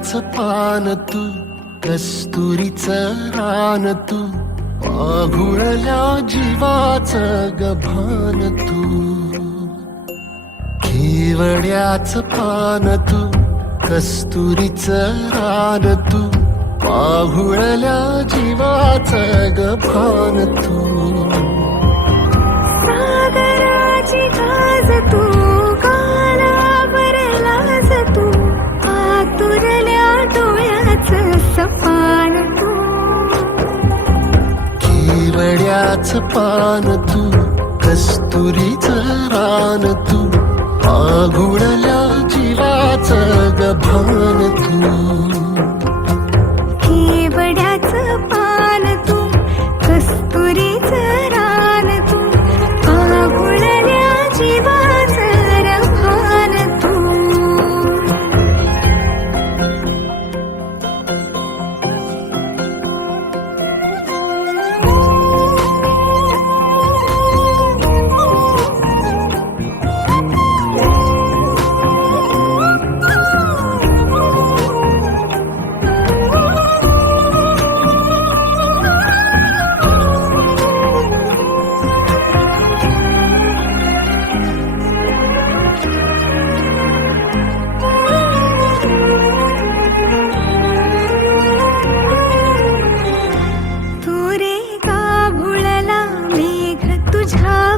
केवड्याचं पान तू, कस्तुरीचं रान तू, पाघुळल्या जीवाचं गभान तू. केवड्याचं पान तू, कस्तुरीचं रान तू, पाघुळल्या जीवाचं गभान तू. सागराची गाज तू, गालावर लाज तू, आतुरल्या डोळ्याचं सपान तू. केवड्याचं पान तू, कस्तुरीचं रान तू, पाघुळल्या जीवाचं गभान तू. केवड्याचं पान तू, कस्तुरीचं रान तू, पाघुळल्या जीवाचं रभान तू.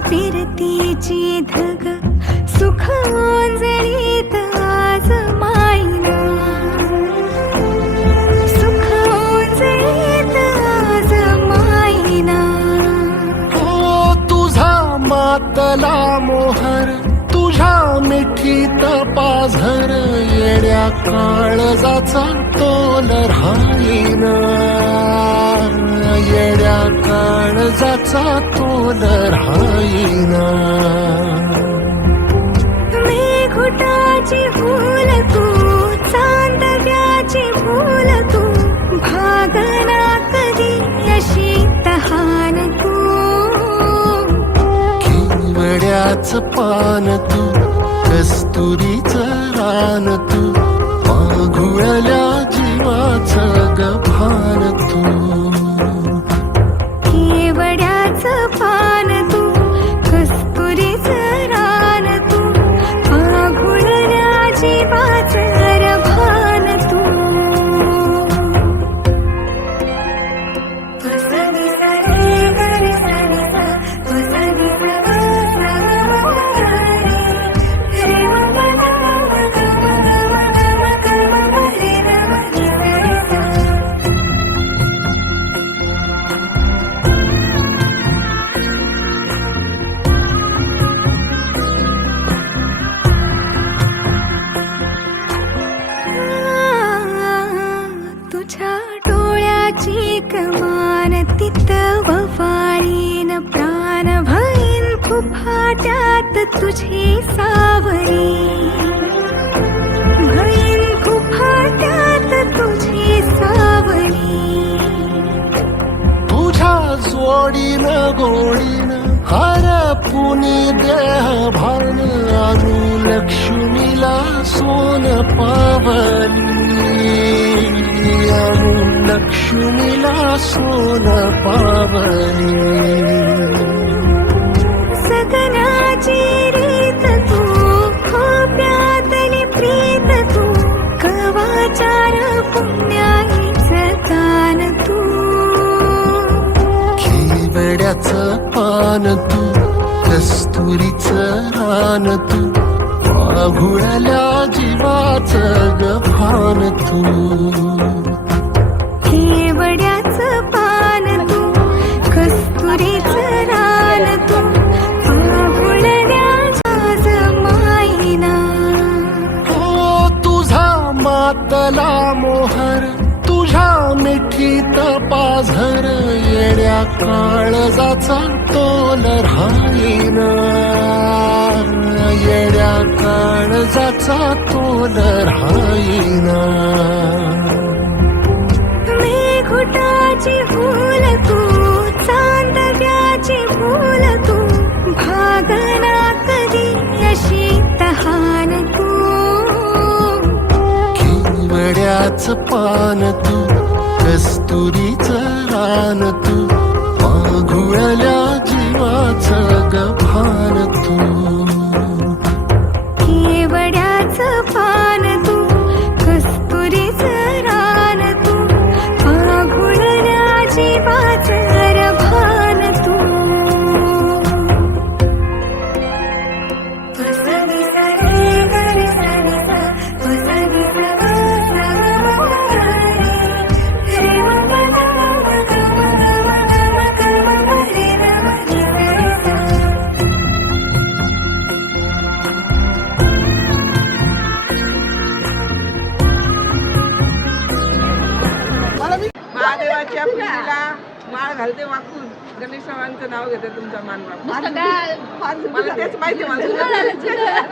फिरतीची धग सुख ओंजळीत आज मायना, सुख ओंजळीत आज मायना. ओ तुझा मातला मोहर, तुझ्या मिठीत पाझर, येड्या काळजाचा तोल राहीना, येड्या काळजाचा तोल राहीना. मेघुटाची फूल तू, चांदव्याची फूल तू, भागना कधी अशी तहान तू. केवड्याचं पान तू, कस्तुरीचं रान तू, पाघुळल्या जीवाचं गभान तू. केवड्याचं पान तू, कस्तुरीचं रान तू, पाघुळल्या जीवाचं रभान तू. वसनी सरे गरे सनी सा, वसनी सा सा रे रे तुझ्या डोळ्याची कमान तिथं ववाळीन प्राण भईन फुफाट्यात तुझी सावरी, भईन फुफाट्यात तुझी सावरी. तुझ्या जोडीन गोडीन हरपुनी देह भान, आणू लक्ष्मीला सोन पावली, आणू लक्ष्मीला सोन पावली. सगनाची रीत तू, खोप्यातली प्रीत तू, कवाचार पुण्याईचं कान तू. केवड्याचं पान तू, कस्तुरीचं रान तू, पाघुळल्या जीवाचं गभान तू. केवड्याचं पान तू, कस्तुरीचं रान तू, पाघुळल्या जीवाचं मायना. ओ तुझा मातला मोहर, तुझ्या मिठीत पाझर, येड्या काळजाचा तोल राहीना, येड्या काळजाचा तोल राहीना. मेघुटाची फूल तू, चांदव्याची फूल तू, भागना कधी अशी तहान तू. केवड्या केवड्याच पान तू, कस्तुरीचं रान तू, माघुळल्या जीवाचं गभान तू. केवड्याचं पान तू, कस्तुरीचं रान तू, माघुळल्या जीवाचं रभान तू. वसनी सरे गरे सनी सा, वसनी सा सा रे म ग म ग म ग म रे रे म नी रे सा. महादेवाच्या पिंडीला माळ घालते वाकून गणेशरावांचं नाव घेते तुमचा मान मला तेच माहिती मला